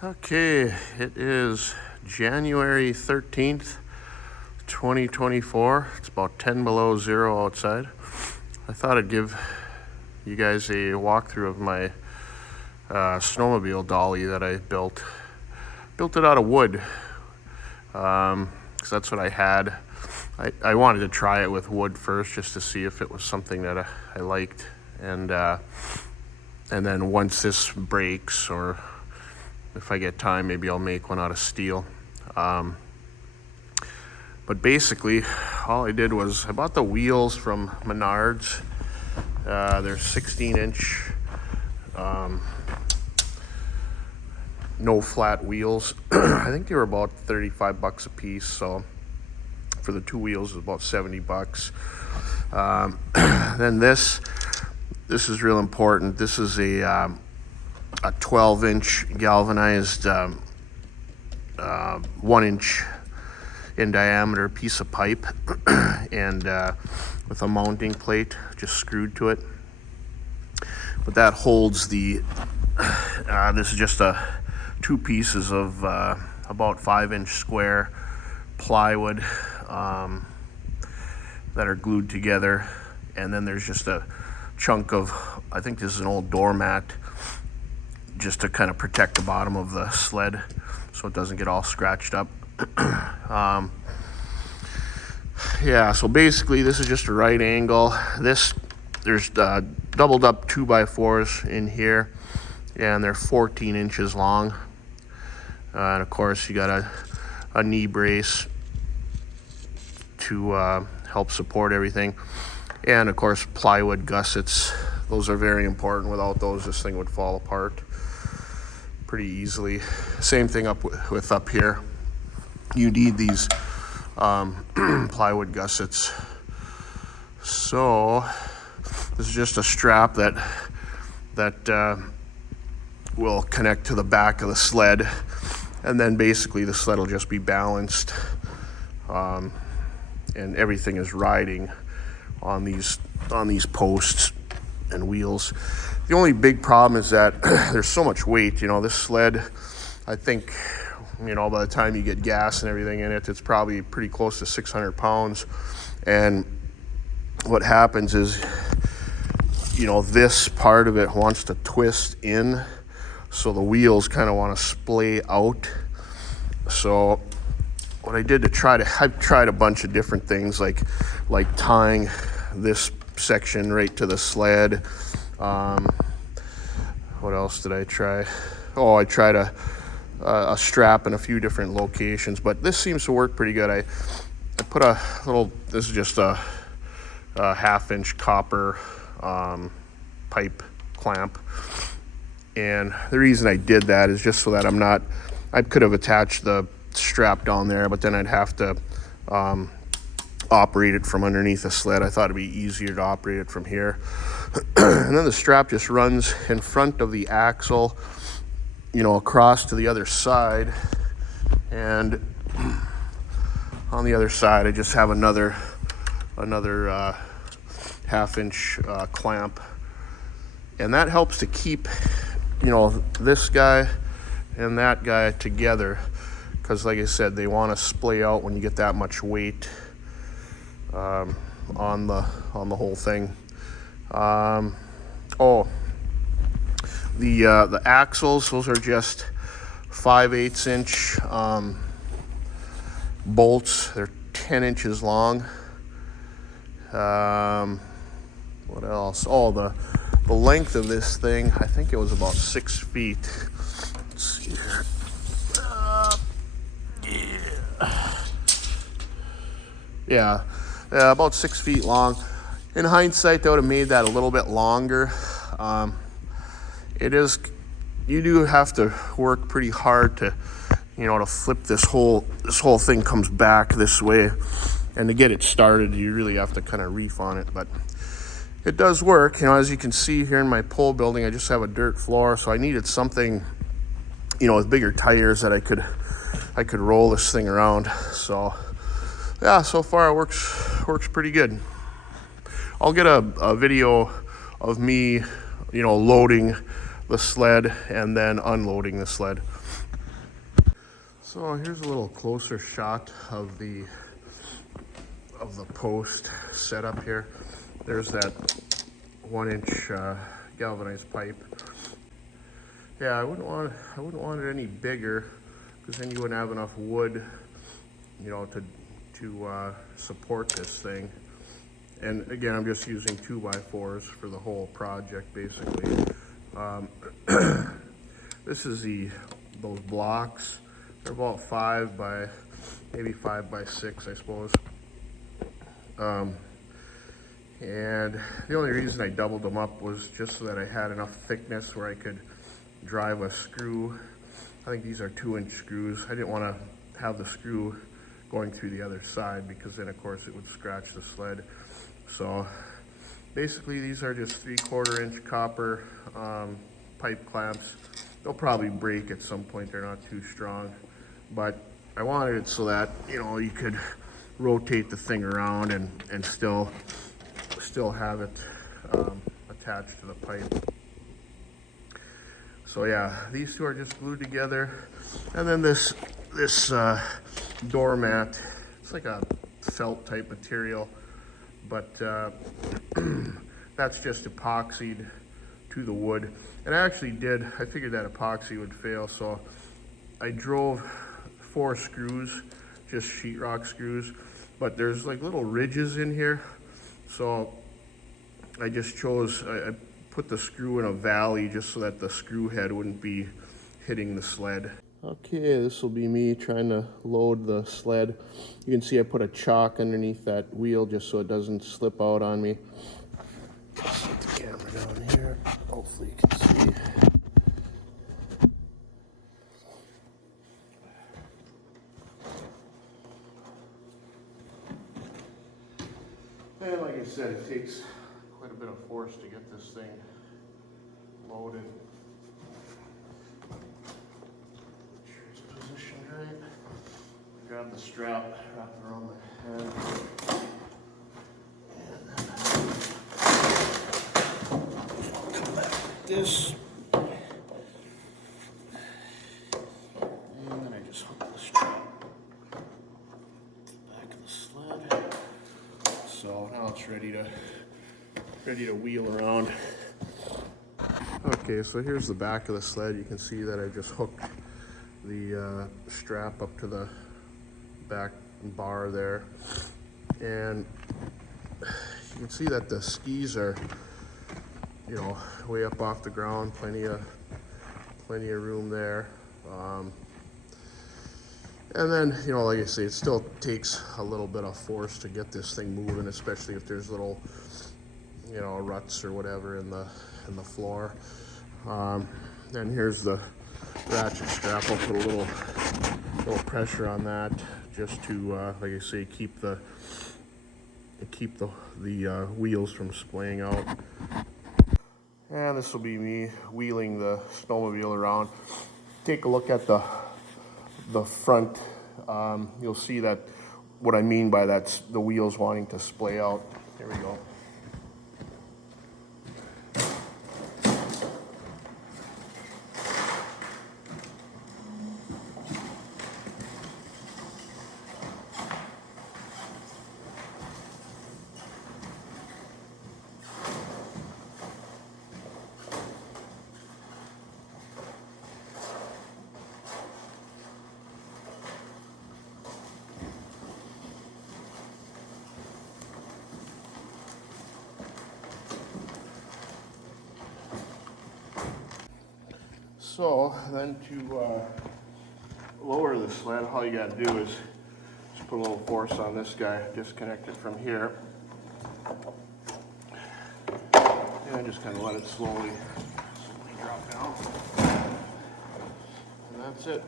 Okay, it is January 13th, 2024. It's about 10 below zero outside. I thought I'd give you guys a walkthrough of my Snowmobile Dolly that I built. Built it out of wood, because that's what I had. I wanted to try it with wood first just to see if it was something that I liked. And then once this breaks, or if I get time, maybe I'll make one out of steel. But basically, all I did was I bought the wheels from Menards. They're 16-inch, no flat wheels. I think they were about 35 bucks a piece. So for the two wheels, it was about 70 bucks. Then this is real important. This is a 12-inch galvanized 1-inch in diameter piece of pipe and with a mounting plate just screwed to it. But that holds the this is just two pieces of about 5-inch square plywood that are glued together, and then there's just a chunk of, I think this is an old doormat, just to kind of protect the bottom of the sled so it doesn't get all scratched up. Yeah, so basically this is just a right angle. There's doubled up 2x4s in here, and they're 14 inches long. And of course you got a knee brace to help support everything. And of course plywood gussets. Those are very important. Without those, this thing would fall apart pretty easily. Same thing with up here. You need these plywood gussets. So this is just a strap that will connect to the back of the sled, and then basically the sled will just be balanced, and everything is riding on these posts and wheels. The only big problem is that there's so much weight. You know, this sled, I think, you know, by the time you get gas and everything in it, it's probably pretty close to 600 pounds. And what happens is, you know, this part of it wants to twist in, so the wheels kind of want to splay out. So what I did I've tried a bunch of different things, like tying this section right to the sled. What else did I try? Oh, I tried a strap in a few different locations, but this seems to work pretty good. I put a little, this is just a 1/2-inch copper pipe clamp, and the reason I did that is just so that I could have attached the strap down there, but then I'd have to operate it from underneath the sled. I thought it'd be easier to operate it from here. And then the strap just runs in front of the axle, you know, across to the other side. And on the other side, I just have another 1/2-inch clamp. And that helps to keep, you know, this guy and that guy together, because like I said, they want to splay out when you get that much weight on the whole thing. The axles, those are just 5/8-inch bolts. They're 10 inches long. What else? Oh, the length of this thing, I think it was about 6 feet. Let's see here. Yeah, about 6 feet long. In hindsight, they would have made that a little bit longer. You do have to work pretty hard to, you know, to flip this whole thing comes back this way, and to get it started, you really have to kind of reef on it. But it does work. You know, as you can see here in my pole building, I just have a dirt floor, so I needed something, you know, with bigger tires that I could roll this thing around. So yeah, so far it works pretty good. I'll get a video of me, you know, loading the sled and then unloading the sled. So here's a little closer shot of the post setup here. There's that 1-inch galvanized pipe. Yeah, I wouldn't want it any bigger, because then you wouldn't have enough wood, you know, to support this thing. And again, I'm just using 2x4s for the whole project, basically. This is those blocks. They're about 5 by maybe 5 by 6, I suppose. And the only reason I doubled them up was just so that I had enough thickness where I could drive a screw. I think these are 2-inch screws. I didn't want to have the screw going through the other side, because then of course it would scratch the sled. So basically these are just 3/4 inch copper pipe clamps. They'll probably break at some point, they're not too strong, but I wanted it so that, you know, you could rotate the thing around and still have it attached to the pipe. So yeah, these two are just glued together. And then this doormat, it's like a felt type material, but that's just epoxied to the wood. And I figured that epoxy would fail, so I drove 4 screws, just sheetrock screws, but there's like little ridges in here, so I just chose, I put the screw in a valley just so that the screw head wouldn't be hitting the sled. Okay, this will be me trying to load the sled. You can see I put a chalk underneath that wheel just so it doesn't slip out on me. Set the camera down here, hopefully you can see. And like I said, it takes quite a bit of force to get this thing loaded. Make sure it's positioned right. Grab the strap, wrap it around my head. And then come back like this. And then I just hook the strap back of the sled. So now it's ready to wheel around. Okay, so here's the back of the sled. You can see that I just hooked the strap up to the back bar there, and you can see that the skis are, you know, way up off the ground. Plenty of room there. And then, you know, like I say, it still takes a little bit of force to get this thing moving, especially if there's little, you know, ruts or whatever in the floor. Then here's the ratchet strap. I'll put a little pressure on that just to, like I say, keep the wheels from splaying out. And this will be me wheeling the snowmobile around. Take a look at the front. You'll see that what I mean by that's the wheels wanting to splay out. Here we go. So then to lower the sled, all you got to do is just put a little force on this guy, disconnect it from here, and just kind of let it slowly drop down. And that's it.